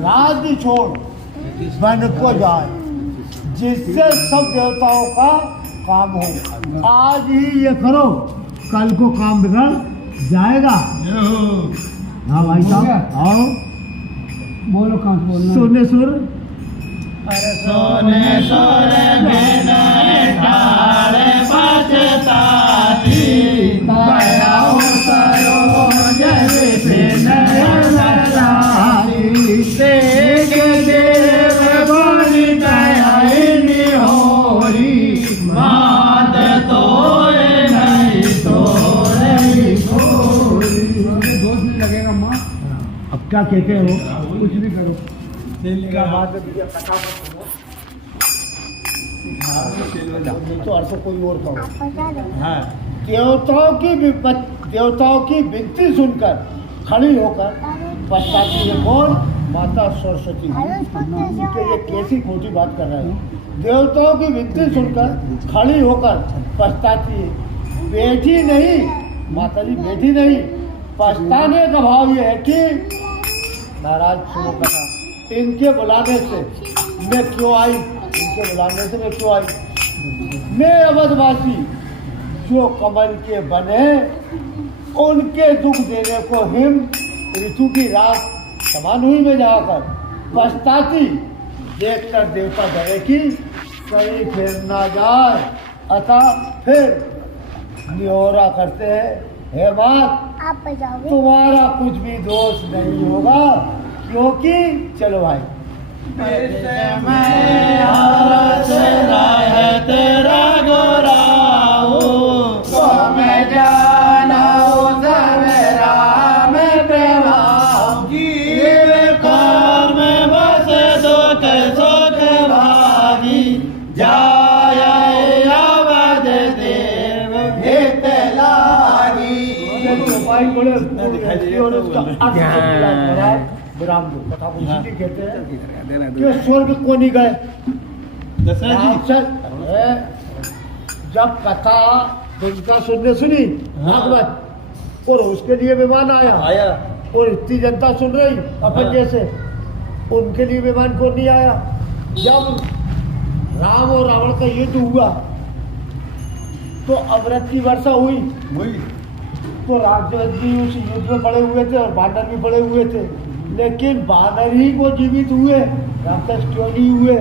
राज्य छोड़ वन को जाए, जिससे सब देवताओं का काम हो। आज ही ये करो, कल को काम बिगड़ जाएगा। हाँ भाई साहब आओ, बोलो कहाँ से बोलना? सोने सुर। अरे सोने सोने बिना तारे बजताती, बयाओ सरो जैसे नजराती, देख देव बनी दयानी होरी, मात तोरे नहीं तोरे खोरी। 2 मिनट लगेगा माँ, अब क्या कहते हो? कुछ भी करो। क्या बात है भैया, कथा मत सुनो। नहीं तो अर्थ कोई और कहो। हाँ देवताओं की विनती सुनकर खड़ी होकर पछताती है कौन? माता सरस्वती। कि ये कैसी खोटी बात कर रहे हैं। देवताओं की विनती सुनकर खड़ी होकर पछताती है, बैठी नहीं माता जी, बैठी नहीं। पछताने का भाव ये है कि नाराज सुनो कथा, इनके बुलाने से मैं क्यों आई, इनके बुलाने से मैं क्यों आई। मैं अवधवासी जो कमल के बने, उनके दुख देने को हिम ऋतु की रात समान हुई में जाकर पछताती, देखकर देवता गए कि कहीं फिर ना जाए, अतः फिर न्योरा करते हैं, हे मात तुम्हारा कुछ भी दोष नहीं होगा, क्योंकि चलो भाई तेरा गोराऊ तो मैं जाना राम प्रभाव, जीव कार में बसे दुख सुख भागी, जाय अवध देव हित लागी। विराम दो, कथा को इसी कहते हैं कि स्वर्ग को नहीं गए जब कथा जिनका सुनने सुनी भागवत, और उसके लिए विमान आया, और इतनी जनता सुन रही अपन जैसे, उनके लिए विमान को नहीं आया। जब राम और रावण का युद्ध हुआ तो अमृत की वर्षा हुई, तो राक्षस भी उस युद्ध में पड़े हुए थे और बानर भी पड़े हुए थे, लेकिन बानर ही को जीवित हुए, राक्षस क्यों नहीं हुए?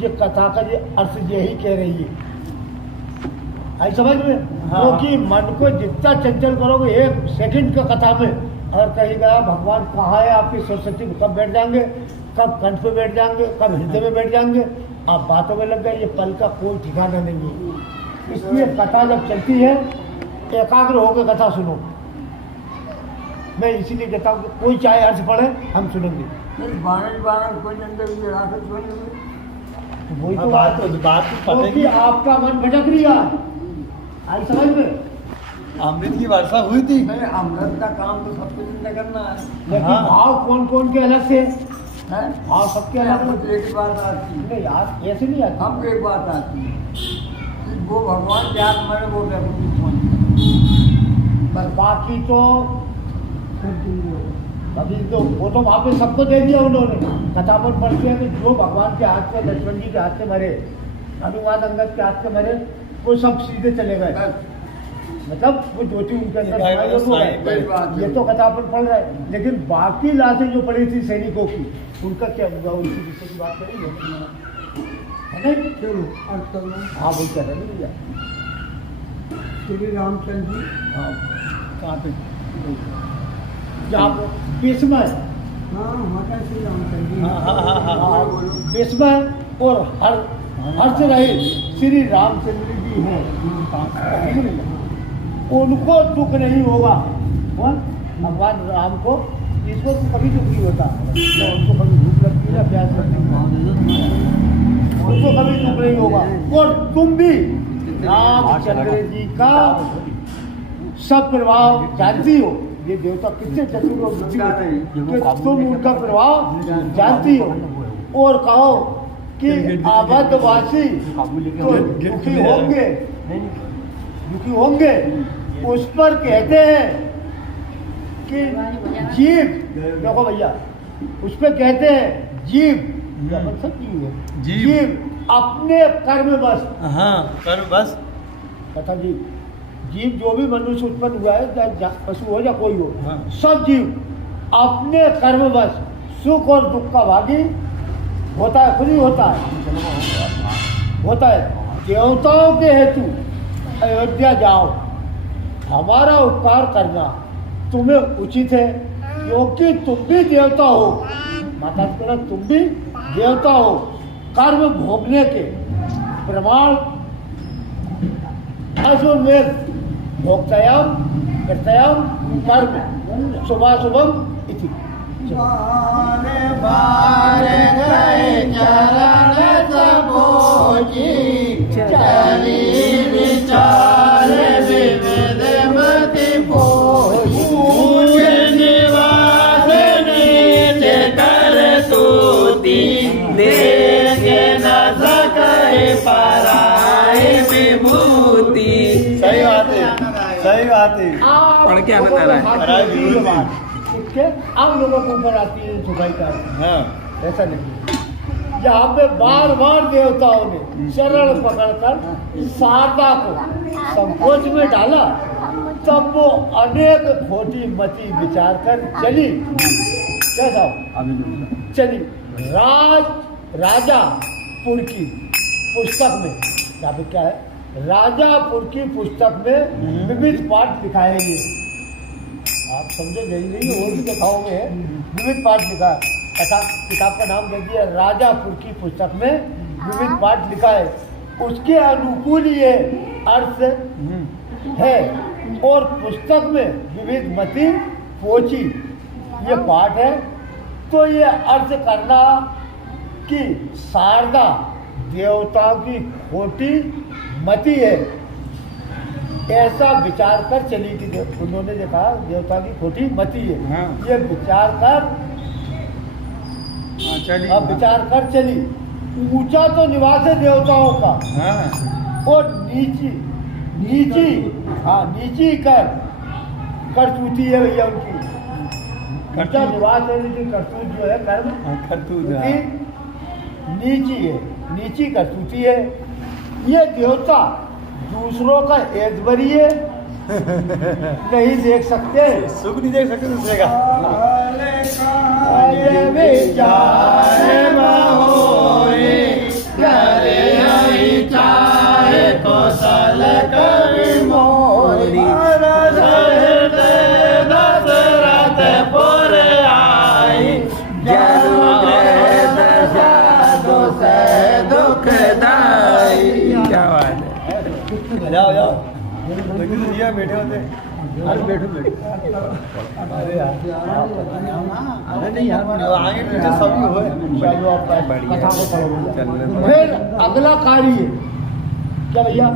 ये कथा का ये अर्थ यही कह रही है, आई समझ में? क्योंकि मन को जितना चंचल करोगे, एक सेकंड का कथा में अगर कहीं गया भगवान कहाँ है, आपकी सरस्वती कब बैठ जाएंगे, कब कंठ पे बैठ जाएंगे, कब हृदय में बैठ जाएंगे, आप बातों में लग गए, ये पल का कोई ठिकाना नहीं है। इसलिए कथा जब चलती है एकाग्र होकर कथा सुनो। मैं इसीलिए कहता हूँ कि कोई चाहे अर्थ पढ़े, हम सुनेंगे। वही तो बात क्योंकि आपका मन भटक रहा, आई समझ में? अमृत की वर्षा हुई थी। अमृत का काम तो सबको जिंदा करना है, लेकिन भाव कौन कौन के अलग से भाव सबके अलग हमको एक बात आती है। नहीं यार, ऐसे नहीं आता। हमको एक बात आती है कि वो भगवान के हाथ में वो बस बाकी तो अभी तो वो तो वहाँ पे सबको दे दिया उन्होंने। कथा पर पढ़ते हैं कि जो भगवान के हाथ से, लक्ष्मण जी के हाथ से मरे, हनुमान अंगद के हाथ से मरे, वो सब सीधे चले गए, मतलब वो ज्योति उनके अंदर ये तो कथा पर पढ़ रहा है। लेकिन बाकी लाशें जो पड़ी थी सैनिकों की, उनका क्या हुआ, उनकी विषय की बात करेंगे, है नहीं? चलो अर्थ कर लो। हाँ वही कर रहे भैया। श्री रामचंद्र जी हाँ कहाँ पे? जहाँ बेसमा है, हाँ माता श्री रामचंद्र जी, हाँ, बेसमा और हर से रहे श्री रामचंद्र जी हैं, उनको दुख नहीं होगा। भगवान राम को, ईश्वर को कभी दुख नहीं होता, उनको कभी भूख लगती है, प्यास लगती है, उनको कभी दुख नहीं होगा। और तुम भी रामचंद्र जी का सब प्रभाव जानती हो। ये देवता कितने चतुर और बुद्धिमान हैं कि तुम उनका प्रभाव जानती हो, और कहो कि अवधवासी तो दुखी होंगे, उस पर कहते हैं कि जीव, देखो भैया उस पे कहते हैं जीव, क्या मतलब जीव है? जीव। अपने कर्म बस। हाँ कर बस। कथा जी, जीव जो भी मनुष्य उत्पन्न हुआ है, चाहे पशु हो या कोई हो, हाँ। सब जीव अपने कर्म बस सुख और दुख का भागी होता है, खुद ही होता है। देवताओं के हेतु अयोध्या जाओ, हमारा उपकार करना तुम्हें उचित है, क्योंकि तुम भी देवता हो। माता जी कहना तुम भी देवता हो, कर्म भोगने के प्रमाण अश्वमेध भोक्तयाम कर्तयाम कर्म शुभाशुभम इति। सही बात है। पढ़ के आनंद आ रहा है। इसके हम लोगों को ऊपर आती है सुखाई का। हाँ। ऐसा नहीं, यहाँ पे बार बार देवताओं ने शरण पकड़कर शारदा को संकोच में डाला, तब वो अनेक खोटी मती विचार कर चली। क्या साहब? चली राजापुर की पुस्तक में, यहाँ पे क्या है, राजापुर की पुस्तक में विविध पाठ दिखाए गए। आप समझो नहीं और भी कथाओं में विविध पाठ लिखा है। कथा किताब का नाम दे दिया राजापुर की पुस्तक में विविध पाठ लिखा है, उसके अनुकूल ये अर्थ है। और पुस्तक में विविध मति पोची ये पाठ है। तो ये अर्थ करना कि शारदा देवता की खोटी मति है, ऐसा विचार कर चली कि उन्होंने देखा देवता की खोटी मति है। हाँ। ये विचार कर अब विचार कर चली। ऊंचा तो निवास है देवताओं का, हाँ। और नीची करतूती है भैया उनकी। ऊंचा निवास है लेकिन करतूत जो है कर्म करतूत नीची करतूती है। ये देवता दूसरों का एदबरी है, नहीं देख सकते, सुख नहीं देख सकते दूसरे का। जाओ जाओ बैठे होते। अरे बैठो अरे यार अरे नहीं यार आगे पीछे सभी हो। चलो आप कथा को पढ़ो। फिर अगला कार्य क्या भैया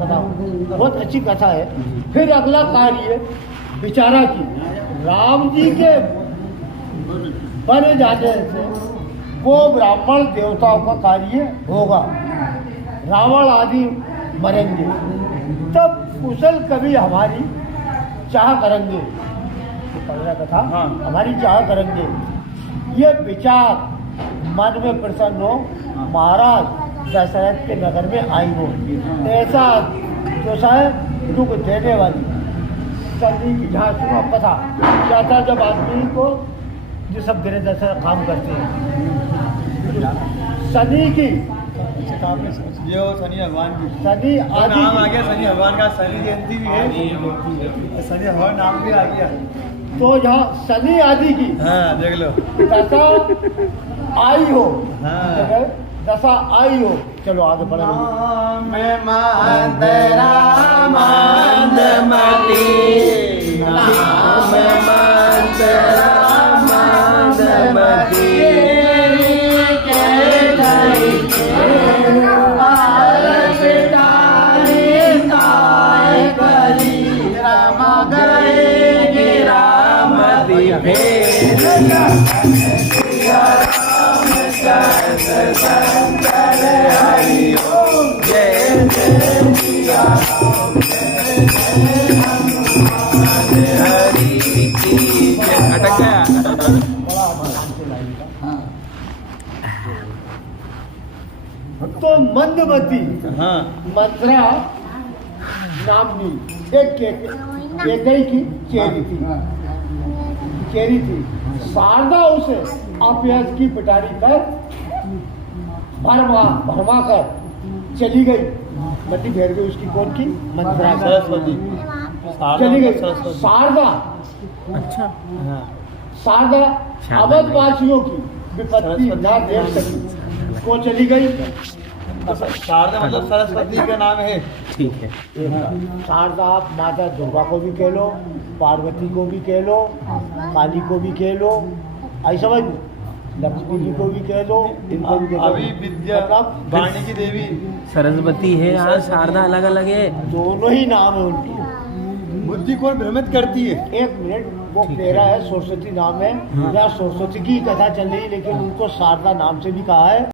बताओ, बहुत अच्छी कथा है। फिर अगला कार्य विचारा की, राम जी के बन जाने से वो ब्राह्मण देवताओं का कार्य होगा, रावण आदि मरेंगे, तब कुशल कभी हमारी चाह करेंगे। कथा हाँ। हमारी चाह करेंगे। ये विचार मन में प्रसन्न हो, महाराज दशरथ के नगर में आई हो। ऐसा जो है दुख देने वाली सनी की जहाँ सुनो कथा क्या था, जब आदमी को जो सब गिरे जैसा काम करते हैं, सनी की ये हो शनि भगवान की सनी आदि नाम आ गया। शनि भगवान का शनि जयंती भी है, शनि भगवान नाम भी आ गया। तो यहाँ शनि आदि की हाँ देख लो दशा आई हो। हाँ। दशा आई हो। चलो आगे बढ़ो। अटक गया। तो मंदमती हाँ मंत्रा नामनी एक गई की चेरी थी। शारदा उसे अभ्यास की पिटारी कर भरमा कर चली गई। मट्टी फेर गई उसकी, कौन की? मंत्रा सरस्वती। चली गई सरस्वती। शारदा। अच्छा हाँ शारदा अवधवासियों की विपत्ति ना देख सकी, को चली गई। शारदा मतलब सरस्वती का नाम है। ठीक है। शारदा आप माता दुर्गा को भी कह लो, पार्वती को भी कह लो, काली को भी कह लो, ऐसा समझ, लक्ष्मी जी को भी कह लो, इनको भी कह लो। अभी विद्या वाणी की देवी सरस्वती है यार, शारदा अलग अलग है। दोनों ही नाम है उनकी। बुद्धि को भ्रमित करती है। एक मिनट, वो कह रहा है सरस्वती नाम है, या सरस्वती की कथा चल रही, लेकिन उनको शारदा नाम से भी कहा है।